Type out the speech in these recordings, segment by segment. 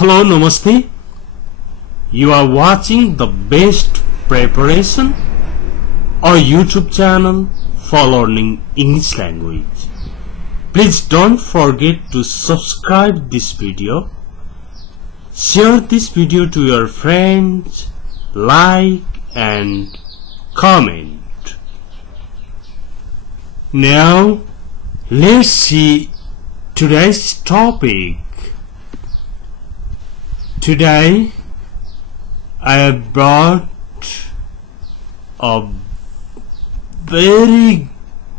Hello, Namaste. You are watching the best preparation, our YouTube channel for learning English language. Please don't forget to subscribe this video, share this video to your friends, like and comment. Now, let's see today's topic. Today, I have brought a very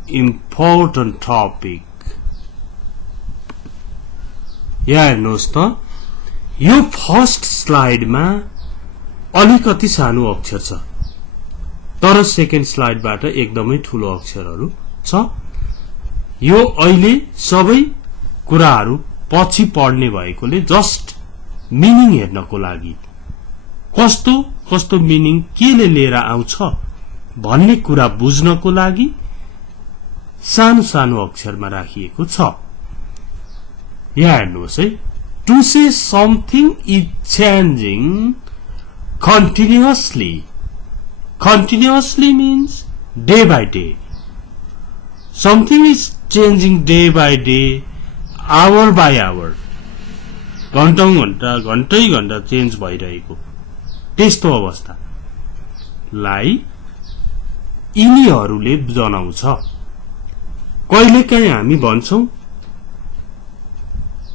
important topic. यहाँ हेर्नुहोस् त, यो first स्लाइडमा अलिकति सानो अक्षर छ, तर second स्लाइडबाट एकदमै ठूलो अक्षरहरू छ। यो अहिले सबै कुराहरू पछि पढ्ने भएकोले जस्ट मिनिङ हेर्नको लागि, कस्तो कस्तो मिनिङ केले लिएर आउँछ भन्ने कुरा बुझ्नको लागि सानो सानो अक्षरमा राखिएको छ। यहाँ हेर्नुहोस् है, to say something is changing continuously. Continuously means day by day. Something is changing day by day, hour by hour, घण्टै घण्टा चेन्ज भइरहेको त्यस्तो अवस्थालाई यिनीहरूले जनाउँछ। कहिलेकाहीँ हामी भन्छौं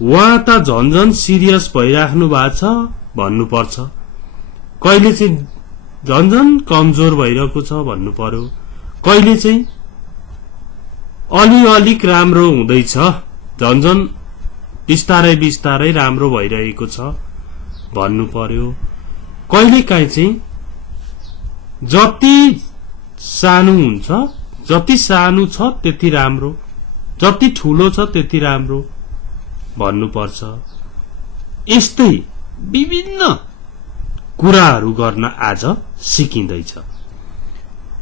उहाँ त झन्झन सिरियस भइराख्नु भएको छ भन्नुपर्छ, कहिले चाहिँ झन्झन कमजोर भइरहेको छ भन्नु पर्यो, कहिले चाहिँ अलिअलिक राम्रो हुँदैछ, झन्झन बिस्तारै बिस्तारै राम्रो भइरहेको छ भन्नु पर्यो, कहिलेकाहीँ चाहिँ जति सानो हुन्छ, जति सानो छ त्यति राम्रो, जति ठूलो छ त्यति राम्रो भन्नुपर्छ। यस्तै विभिन्न कुराहरू गर्न आज सिकिँदैछ।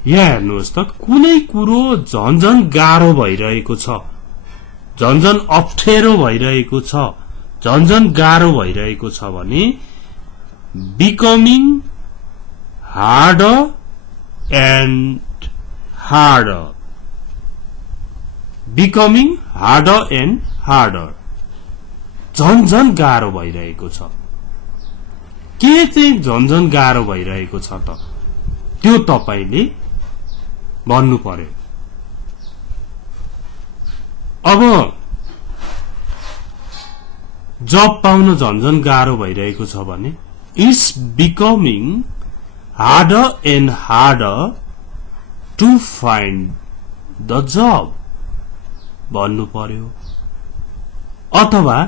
यहाँ हेर्नुहोस् त, कुनै कुरो झन्झन गाह्रो भइरहेको छ, झन्झन अप्ठ्यारो भइरहेको छ, झन्झन गाह्रो भइरहेको छ भने becoming harder and harder, becoming harder and harder, झन्झन गाह्रो भइरहेको छ। के चाहिँ झन्झन गाह्रो भइरहेको छ त, त्यो तपाईले भन्नु पर्यो। अब जब पाउन झन्झन गाह्रो भइरहेको छ भने it's becoming harder and harder to find the job भन्नु पर्यो। अथवा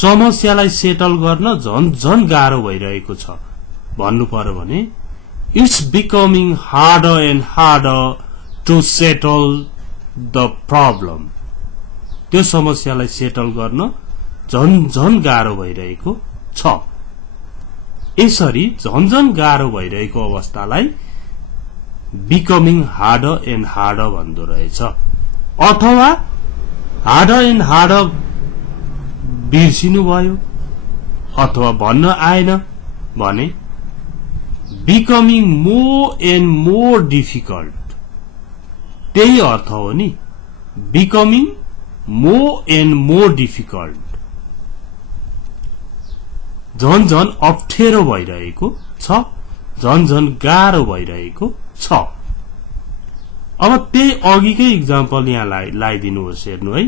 समस्यालाई सेटल गर्न झन गाह्रो भइरहेको छ भन्नु पर्यो भने it's becoming harder and harder to settle the problem. त्यो समस्यालाई सेटल गर्न झन गाह्रो भइरहेको छ। यसरी झन गाह्रो भइरहेको अवस्थालाई बिकमिङ हार्डर एन्ड हार्डर भन्दो रहेछ। अथवा हार्डर एन्ड हार्डर बिर्सिनु भयो अथवा भन्न आएन भने becoming more and more difficult, त्यही अर्थ हो नि, becoming more and more difficult, झन अप्ठ्यारो भइरहेको छ, झन गाह्रो भइरहेको छ। अब त्यही अघिकै इक्जाम्पल यहाँ लगाइदिनुहोस्, हेर्नु है,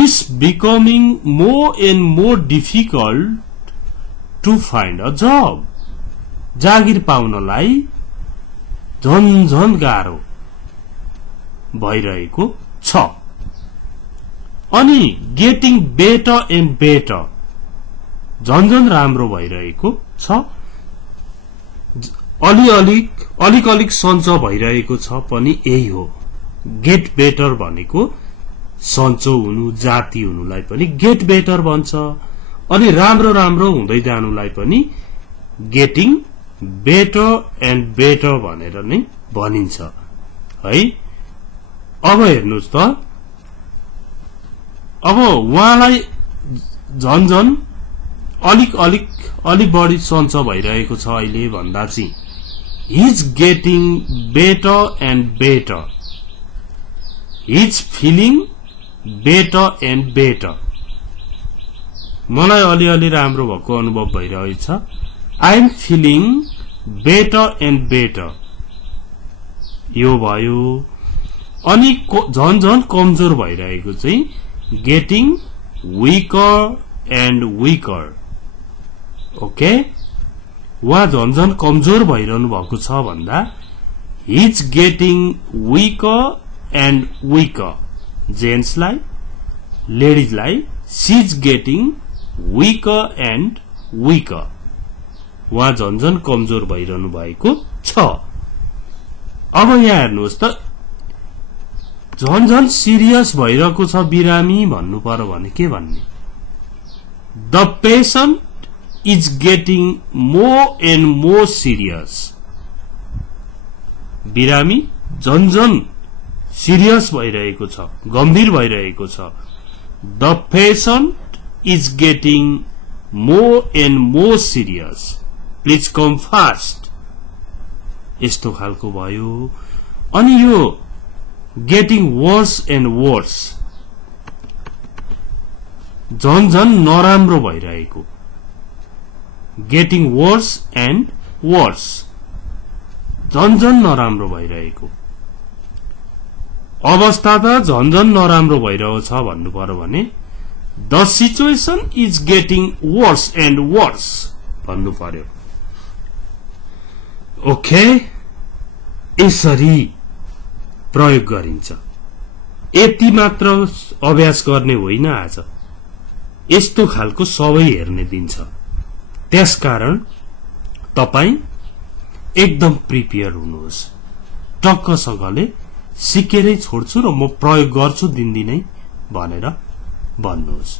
is becoming more and more difficult to find a job, जागिर पाउनलाई झन गाह्रो भइरहेको छ। अनि गेटिङ बेटर एन्ड बेटर, झन राम्रो भइरहेको छ, अलिक सन्चो भइरहेको छ पनि यही हो। गेट बेटर भनेको सन्चो हुनु, जाति हुनुलाई पनि गेट बेटर भन्छ, अनि राम्रो हुँदै जानुलाई पनि गेटिङ बेटर एन्ड बेटर भनेर नै भनिन्छ है। अब हेर्नुस् त, अब उहाँलाई झन अलिक बढी सन्चो भइरहेको छ अहिले भन्दा चाहिँ he's getting better and better. He's feeling better and better. मलाई अलि राम्रो भएको अनुभव भइरहेछ. I am feeling better and better. यो भयो. अनि झन कमजोर भइरहेको चाहिँ getting weaker and weaker. Okay वा झन कमजोर भइरहनु भएको छ भन्दा he's getting weaker and weaker. जेन्ट्सलाई लेडिजलाई she's getting weaker and weaker. वा झन कमजोर भइरहनु भएको छ. अब यहाँ हेर्नुहोस् त झन सिरियस भइरहेको छ बिरामी भन्नु पर्यो भने के भन्ने The patient is getting more and more serious. बिरामी झन सिरियस भइरहेको छ गम्भीर भइरहेको छ. The patient is getting more and more serious. Please come fast. यस्तो खालको भयो. अनि यो getting worse and worse झन नराम्रो भइरहेको. Getting worse and worse झन नराम्रो भइरहेको अवस्था त झन नराम्रो भइरहेको छ भन्नु पर्यो भने The situation is getting worse and worse भन्नु पर्यो. ओके यसरी प्रयोग गरिन्छ. यति मात्र अभ्यास गर्ने होइन आज यस्तो खालको सबै हेर्ने दिन्छ. त्यसकारण तपाई एकदम प्रिपेयर हुनुहोस्. टक्कसँगले सिकेरै छोड्छु र म प्रयोग गर्छु दिनदिनै भनेर भन्नुहोस्.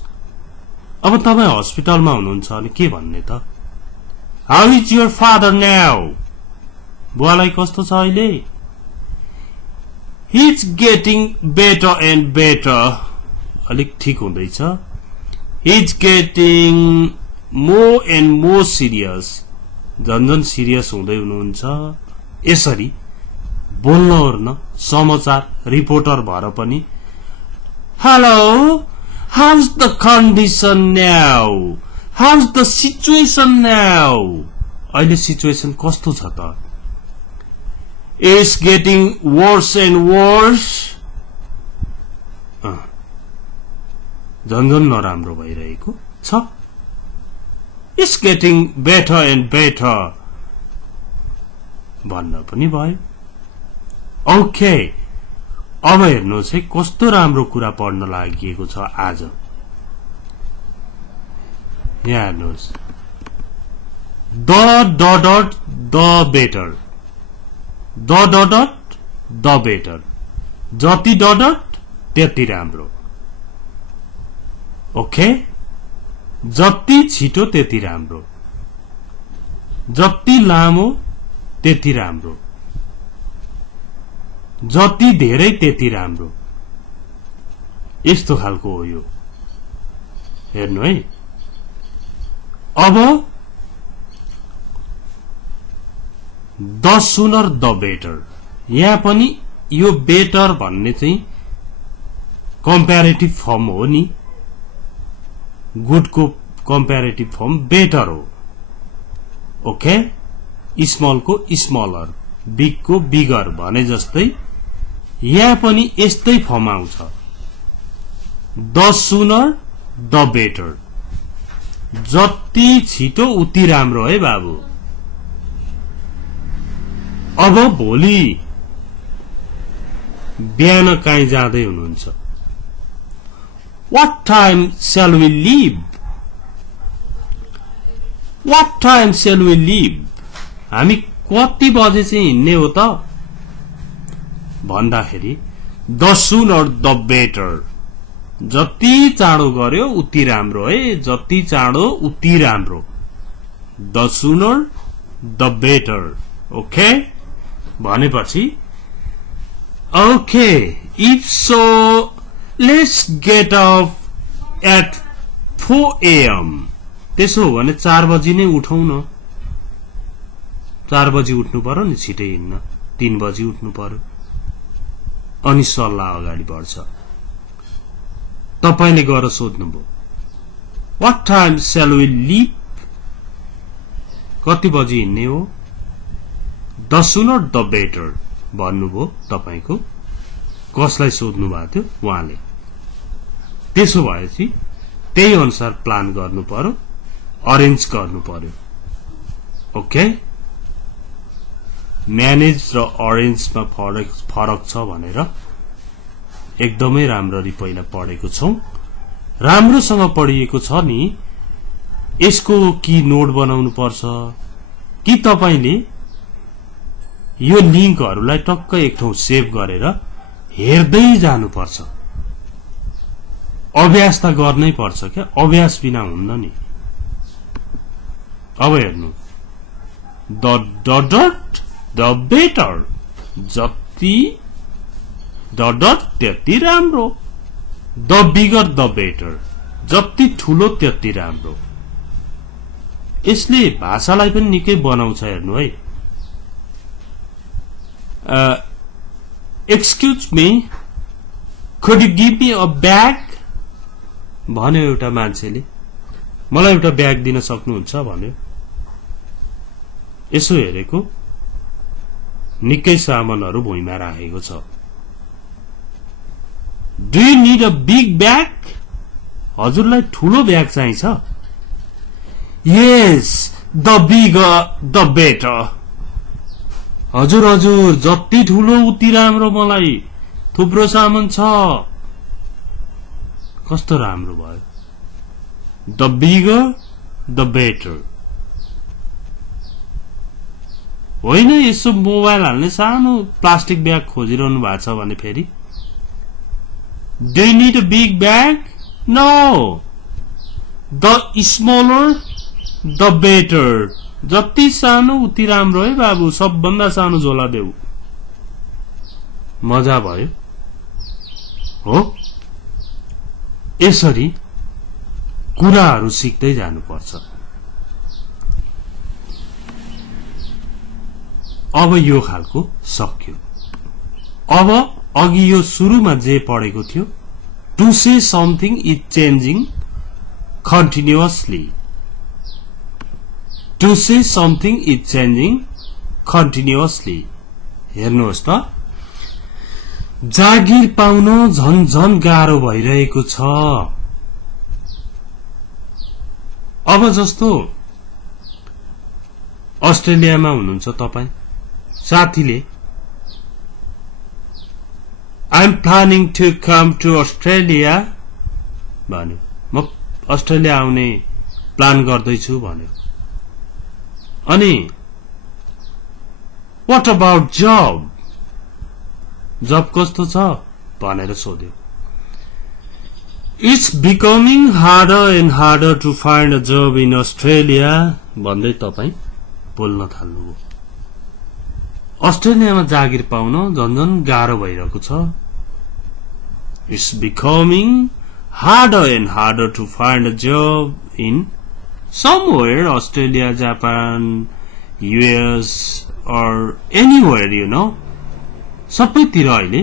अब तपाई हस्पिटलमा हुनुहुन्छ अनि के भन्ने त How is your father now? बुवालाई कस्तो छ अहिले? He's getting better and better. अलिक ठीक हुँदैछ. He's getting more and more serious. झन सिरियस हुँदै हुनुहुन्छ. यसरी बोल्न ओर्न समाचार रिपोर्टर भएर पनि Hello, how's the condition now? How's the situation now? अहिले सिचुएसन कस्तो छ त? It's getting worse and worse. झन नराम्रो भइरहेको छ. It's getting better and better भन्न पनि भयो. ओके अब हेर्नुहोस् है कस्तो राम्रो कुरा पढ्न लागिएको छ आज. यहाँ हेर्नुहोस् the better. the better. जति डट त्यति राम्रो. ओके जति छिटो त्यति राम्रो. जति लामो त्यति राम्रो. जति धेरै त्यति राम्रो. यस्तो खालको हो यो. हेर्नु है. अब द सुनर द बेटर. यहाँ पनि यो बेटर भन्ने चाहिँ कम्प्यारेटिभ फर्म हो नि. गुडको कम्प्यारेटिभ फर्म बेटर हो. ओके स्मलको स्मलर बिगको बिगर भने जस्तै यहाँ पनि यस्तै फर्म आउँछ. The sooner the better. जति छिटो उति राम्रो है बाबु. अब भोलि बिहान कहीँ जाँदै हुनुहुन्छ. What time shall we leave? What time shall we leave? हामी कति बजे चाहिँ हिँड्ने हो त भन्दाखेरि द सुनर द बेटर. जति चाँडो गर्यो उति राम्रो है. जति चाँडो उति राम्रो. The sooner the better. Okay भनेपछि okay if so let's get up at 4 AM त्यसो हो भने 4 बजी नै उठौं न 4 बजी उठ्नु पर्यो नि छिटै हिन्न 3 बजी उठ्नु पर्यो अनि सल्लाह अगाडि बढ्छ तपाईले गएर सोध्नुभयो What time shall we leave कति बजी हिन्ने हो The sooner the better भन्नुभयो तपाईको कसलाई सोध्नु भएको थियो उहाँले त्यसो भएपछि त्यही अनुसार प्लान गर्नु पर्यो अरेन्ज गर्नु पर्यो ओके म्यानेज र अरेन्जमा फरक छ भनेर एकदमै राम्ररी पहिला पढेको छौं राम्रोसँग पढिएको छ नि यसको की नोट बनाउनु पर्छ कि तपाईले यो लिंकहरुलाई टक्क एक ठाउँ सेभ गरेर हेर्दै जानु पर्छ अभ्यास त गर्नै पर्छ के अभ्यास बिना हुन्न नि अब हेर्नु द बेटर जति डट त्यति राम्रो द बिगर द बेटर जति ठूलो त्यति राम्रो यसले भाषालाई पनि निकै बनाउँछ हेर्नु है excuse me could you give me a bag भन्यो एउटा मान्छेले मलाई एउटा ब्याग दिन सक्नुहुन्छ भन्यो यसो हेरेको निकै सामानहरु भुइँमा राखेको छ Do you need a big bag? हजुरलाई ठूलो ब्याग चाहिन्छ Yes, the bigger the better हजुर हजुर जति ठूलो उति राम्रो मलाई थुप्रो सामान छ कस्तो राम्रो भयो The bigger the better होइन यसो मोबाइल हाल्ने सानो प्लास्टिक ब्याग खोजिरहनु भएको छ भने फेरि Do you need a big bag? No. The smaller, the better. जति सानो उति राम्रो है बाबु सबभन्दा सानो झोला देऊ मजा भयो हो यसरी कुराहरु सिक्दै जानुपर्छ अब यो खालको सक्यो अब अघि यो सुरुमा जे पढेको थियो to say something is changing continuously to say something is changing continuously हेर्नुहोस् त जागिर पाउन झन झन गाह्रो भइरहेको छ अब जस्तो अस्ट्रेलियामा हुनुहुन्छ तपाई साथीले I'm planning to come to Australia भन्यो म अस्ट्रेलिया आउने प्लान गर्दैछु भन्यो अनि What about job जब कस्तो छ भनेर सोध्यो It's becoming harder and harder to find a job in Australia भन्दै तपाई बोल्न थाल्नुभयो अस्ट्रेलियामा जागिर पाउन झन्झन गाह्रो भइरहेको छ It's becoming harder and harder to find a job in somewhere Australia, Japan, US or anywhere you know सबैतिर अहिले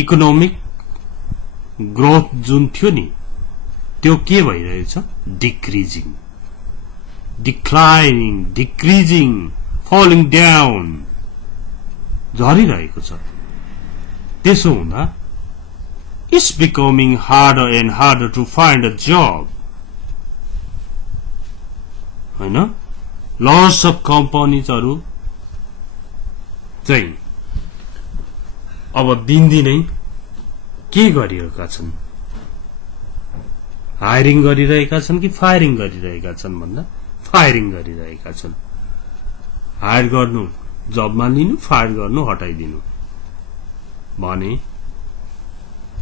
इकोनोमिक ग्रोथ जुन थियो नि त्यो के भइरहेछ decreasing declining decreasing falling down झरिरहेको छ त्यसो हुँदा It's becoming harder and harder to find a job हैन lots of companies हरु चाहिँ अब दिनदिनै के गरिरहेका छन् हायरिङ गरिरहेका छन् कि फायरिङ गरिरहेका छन् भन्दा फायरिङ गरिरहेका छन् हायर गर्नु जबमा लिनु फायर गर्नु हटाइदिनु भने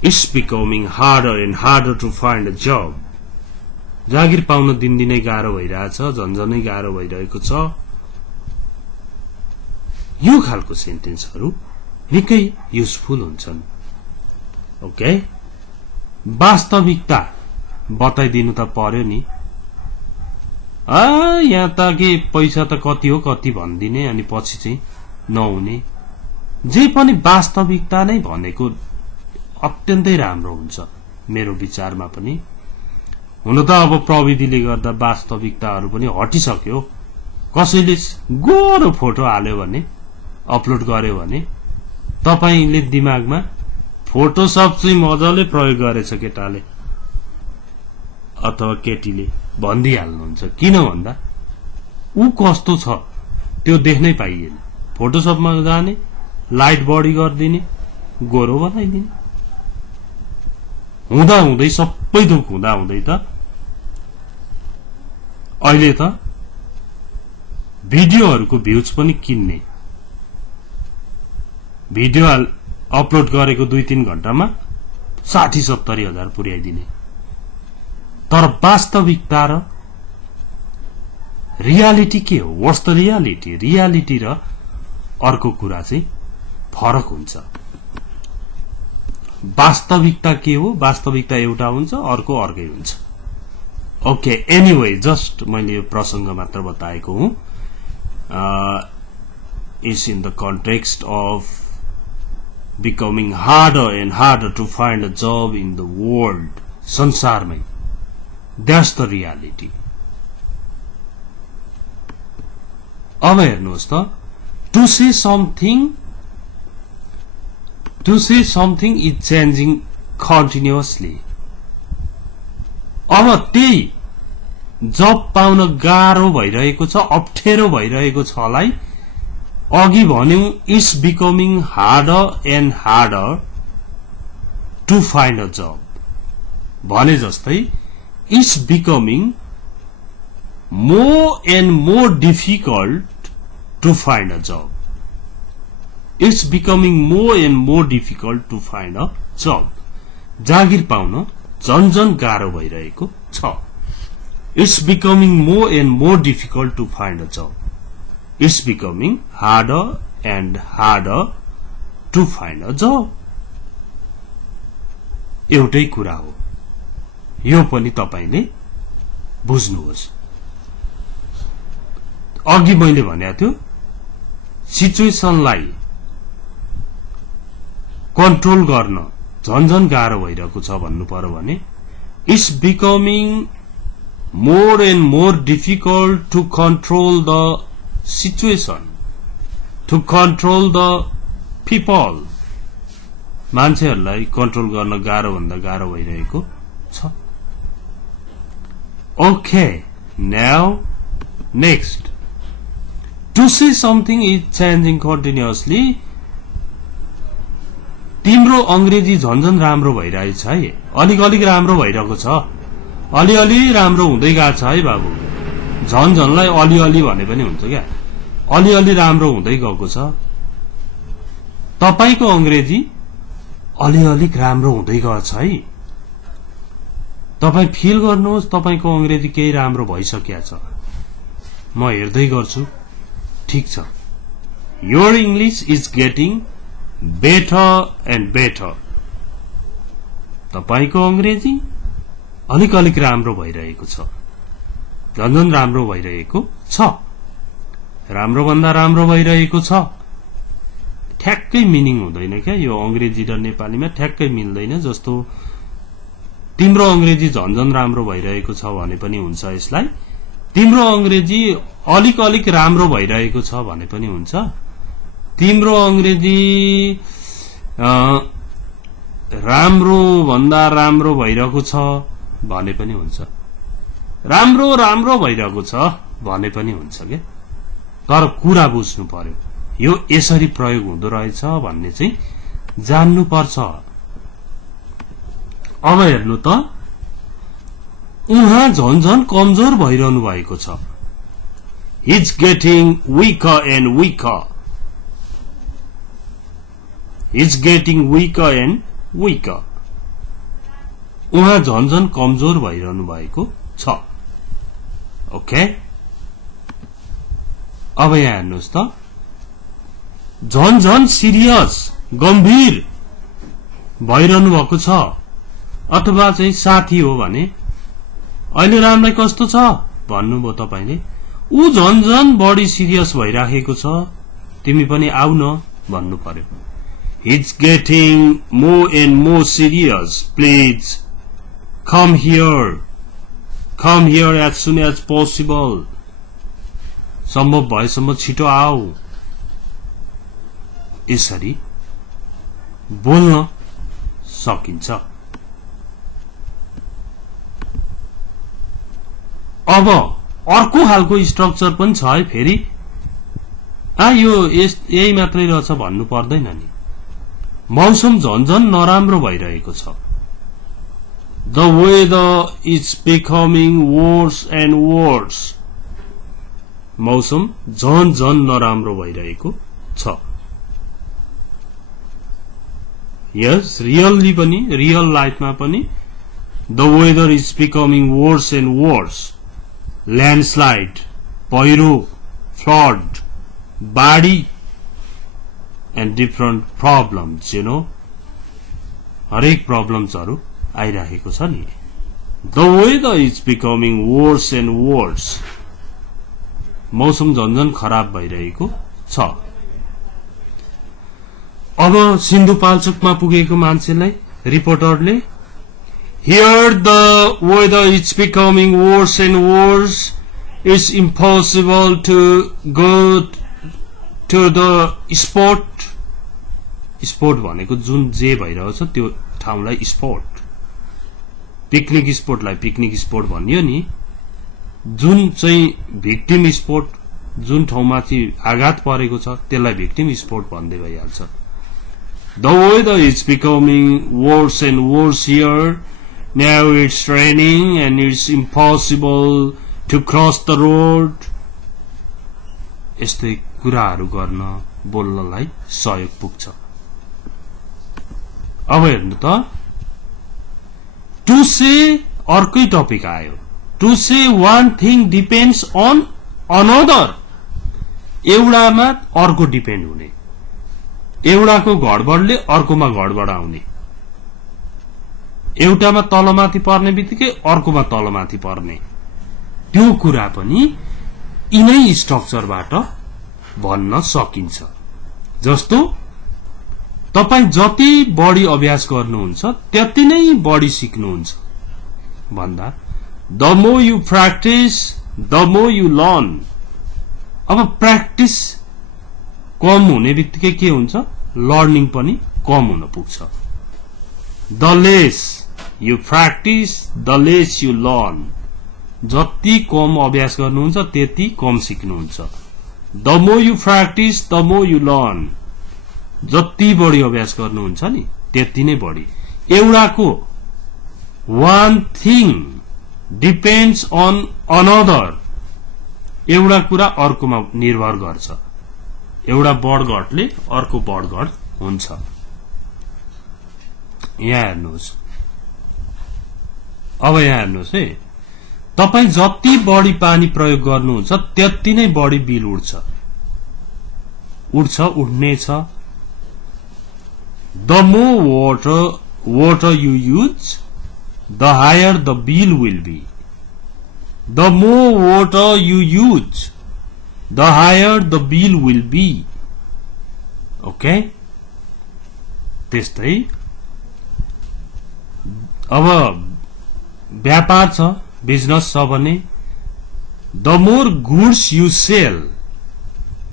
It's becoming harder and harder to find a job जागिर पाउन दिनदिनै गाह्रो भइरहेछ झन्झनै गाह्रो भइरहेको छ यो खालको सेन्टेन्सहरु निकै युजफुल हुन्छन् ओके वास्तविकता बताइदिनु त पर्यो नि। यहाँ त के पैसा त कति हो कति भन्दिने अनि पछि चाहिँ नहुने। जे पनि वास्तविकता नै भनेको अत्यन्तै राम्रो हुन्छ मेरो विचारमा पनि। हुन त अब प्रविधिले गर्दा वास्तविकताहरू पनि हटिसक्यो। कसैले गोरो फोटो हाल्यो भने अपलोड गर्यो भने तपाईले दिमागमा फोटोसप चाहिँ मजाले प्रयोग गरेछ केटाले अथवा केटीले भनिदिइहाल्नुहुन्छ। किन भन्दा ऊ कस्तो छ त्यो देख्नै पाइएन। फोटोसपमा जाने, लाइट बढी गरिदिने, गोरो बनाइदिने, हुँदा हुँदै सबै थोक हुँदा हुँदै त अहिले त भिडियोहरूको भ्यूज पनि किन्ने। भिडियो अपलोड गरेको 2-3 घण्टामा 60-70 हजार पुर्याइदिने। तर वास्तविकता र रियालिटी के हो? What's the reality? रियालिटी र अर्को कुरा चाहिँ फरक हुन्छ। वास्तविकता के हो? वास्तविकता एउटा हुन्छ, अर्को अर्कै हुन्छ। ओके, एनीवे, जस्ट मैले यो प्रसंग मात्र बताएको हुँ। Is in the context of becoming harder and harder to find a job in the world. संसारमै that's the reality. अब हेर्नुहोस् त, to say something is changing continuously. अब त्यही जब पाउन गाह्रो भइरहेको छ, अप्ठ्यारो भइरहेको छलाई अघि भन्यौं it's becoming harder and harder to find a job भने जस्तै it's becoming more and more difficult to find a job. It's becoming more and more difficult to find a job. जागिर पाउन झन झन गाह्रो भइरहेको छ। It's becoming more and more difficult to find a job. It's becoming harder and harder to find a job. एउटै कुरा हो, यो पनि तपाईले बुझ्नुहोस्। अघि मैले भनेको थियो सिचुएसनलाई कन्ट्रोल गर्न झन्झन गाह्रो भइरहेको छ भन्नु पर्यो भने it's becoming more and more difficult to control the situation, to control the people. मान्छेहरूलाई कन्ट्रोल गर्न गाह्रो भन्दा गाह्रो भइरहेको छ। Okay, now next, to say something is changing continuously. तिम्रो अंग्रेजी झन्झन राम्रो भइरहेछ है, अलिक अलिक राम्रो भइरहेको छ, अलिअलि राम्रो हुँदै गएको छ है बाबु। झन्झनलाई अलिअलि भने पनि हुन्छ क्या, अलिअलि राम्रो हुँदै गएको छ। तपाईको अंग्रेजी अलिअलिक राम्रो हुँदै गएछ है। तपाई फिल गर्नुहोस् तपाईको अंग्रेजी केही राम्रो भइसकेको छ। म हेर्दै गर्छु, ठीक छ। Your English is getting better and better. तपाईको अंग्रेजी अलिक अलिक राम्रो भइरहेको छ, झन्झन राम्रो भइरहेको छ। राम्रो भन्दा राम्रो भइरहेको छ। ठ्याक्कै मिनिङ हुँदैन क्या, यो अंग्रेजी र नेपालीमा ठ्याक्कै मिल्दैन। जस्तो तिम्रो अंग्रेजी झन्झन राम्रो भइरहेको छ भने पनि हुन्छ यसलाई। तिम्रो अंग्रेजी अलिक अलिक राम्रो भइरहेको छ भने पनि हुन्छ। तिम्रो अंग्रेजी राम्रो भन्दा राम्रो भइरहेको छ भने पनि हुन्छ। राम्रो राम्रो भइरहेको छ भने पनि हुन्छ के। तर कुरा बुझ्नु पर्यो, यो यसरी प्रयोग हुँदो रहेछ भन्ने चाहिँ जान्नु पर्छ। अब हेर्नु त, उहाँ झन्झन कमजोर भइरहनु भएको छ। He's getting weaker and weaker. He's getting weaker and weaker. उहाँ झन्झन कमजोर भइरहनु भएको छ। ओके, अब यहाँ हेर्नुहोस् त, झन्झन सिरियस गम्भीर भइरहनु भएको छ। अथवा चाहिँ साथी हो भने अहिले रामलाई कस्तो छ भन्नुभयो तपाईले, ऊ झन झन बढी सिरियस भइराखेको छ, तिमी पनि आउ न भन्नु पर्यो। It's getting more and more serious. Please come here. Come here as soon as possible. सम्भव भएसम्म छिटो आऊ। यसरी बोल्न सकिन्छ। अब अर्को हालको स्ट्रक्चर पनि छ है फेरि। यो यही मात्रै रहेछ भन्नु पर्दैन नि। मौसम झन्झन नराम्रो भइरहेको छ। The weather is becoming worse and worse. मौसम झन झन नराम्रो भइरहेको छ। Yes, रियली पनि, रियल लाइफमा पनि the weather is becoming worse and worse. Landslide, पहिरो, flood, बाढी and different problems, you know. हरेक प्रब्लम्सहरु आइराखेको छ नि। The weather is becoming worse and worse. मौसम झन्झन खराब भइरहेको छ। अब सिन्धुपाल्चोकमा पुगेको मान्छेलाई रिपोर्टरले, Here the weather is becoming worse and worse. It's impossible to go to the spot. Spot भनेको जुन जे भइरहेको छ त्यो ठाउँलाई स्पोर्ट, पिकनिक स्पोर्टलाई पिकनिक स्पोर्ट भनियो नि। जुन चाहिँ भिक्टिम स्पोर्ट, जुन ठाउँमा चाहिँ आघात परेको छ त्यसलाई भिक्टिम स्पोर्ट भन्दै भइहाल्छ। The weather is becoming worse and worse here. Now it's raining and it's impossible to cross the road. यस्तै कुराहरू गर्न बोल्नलाई सहयोग पुग्छ। अब हेर्नु त, टु से अर्कै टपिक आयो। To say one thing depends on another. एउटामा अर्को डिपेन्ड हुने, एउटाको गडबडले अर्कोमा गडबड आउने, एउटामा तलमाथि पर्ने बित्तिकै अर्कोमा तलमाथि पर्ने, त्यो कुरा पनि यिनै स्ट्रक्चरबाट भन्न सकिन्छ। जस्तो तपाई जति बढी अभ्यास गर्नुहुन्छ त्यति नै बढी सिक्नुहुन्छ भन्दा, the more you practice the more you learn. अब प्र्याक्टिस कम हुने बित्तिकै के हुन्छ, लर्निङ पनि कम हुन पुग्छ। The less you practice the less you learn. जति कम अभ्यास गर्नुहुन्छ त्यति कम सिक्नुहुन्छ। The more you practice the more you learn. जति बढी अभ्यास गर्नुहुन्छ नि त्यति नै बढी। एउटाको one thing depends on another. एउटा कुरा अर्कोमा निर्भर गर्छ। एउटा बडघटले अर्को बडघट हुन्छ। यहाँ हेर्नुहोस्, अब यहाँ हेर्नुहोस् है, तपाई जति बढी पानी प्रयोग गर्नुहुन्छ त्यति नै बढी बिल उठ्छ, उठ्नेछ। The more water you use, the higher the bill will be. The more water you use, the higher the bill will be. Okay? त्यस्तै अब व्यापार छ, बिजनेस छ भने, the more goods you sell,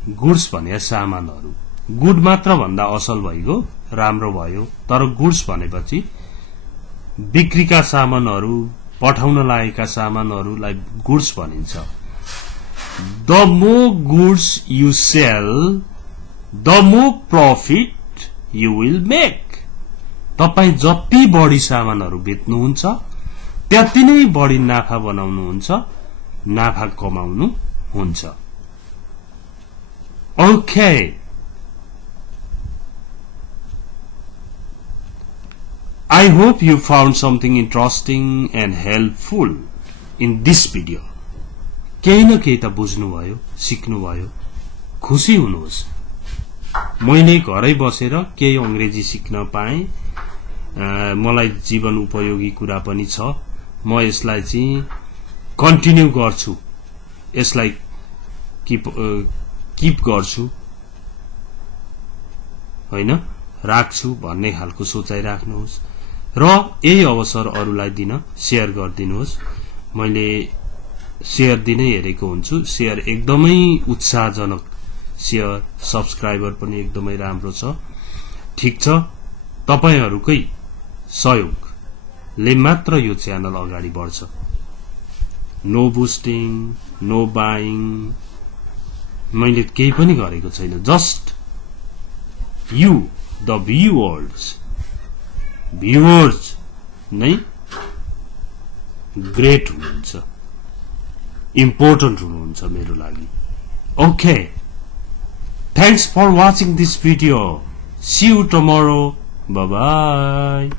goods भने सामानहरू, good मात्र भन्दा असल भइगयो, राम्रो भयो। तर गुड्स भनेपछि बिक्रीका सामानहरू, पठाउन लागेका सामानहरूलाई गुड्स भनिन्छ। The more goods you sell, the more profit you will make. तपाई जति बढी सामानहरू बेच्नुहुन्छ त्यति नै बढी नाफा बनाउनुहुन्छ, नाफा कमाउनु हुन्छ। Okay. I hope you found something interesting and helpful in this video. केही न केही त बुझ्नुभयो, सिक्नुभयो, खुसी हुनुहोस्। मैले घरै बसेर केही अंग्रेजी सिक्न पाएँ, मलाई जीवन उपयोगी कुरा पनि छ। म यसलाई चाहिँ कन्टिन्यू गर्छु, यसलाई किप गर्छु हैन, राख्छु भन्ने खालको सोचाइ राख्नुहोस् र यही अवसर अरूलाई दिन शेयर गरिदिनुहोस्। मैले शेयर दिनै हेरेको हुन्छु, शेयर एकदमै उत्साहजनक शेयर, सब्स्क्राइबर पनि एकदमै राम्रो छ। ठीक छ, तपाईहरुकै सहयोगले मात्र यो च्यानल अगाडि बढ्छ। नो बुस्टिङ, नो बाइङ, मैले केही पनि गरेको छैन। जस्ट यू द भ्युअर्स नै ग्रेट हुनुहुन्छ, इम्पोर्टेन्ट हुनुहुन्छ मेरो लागि। Okay, thanks for watching this video. See you tomorrow, bye bye.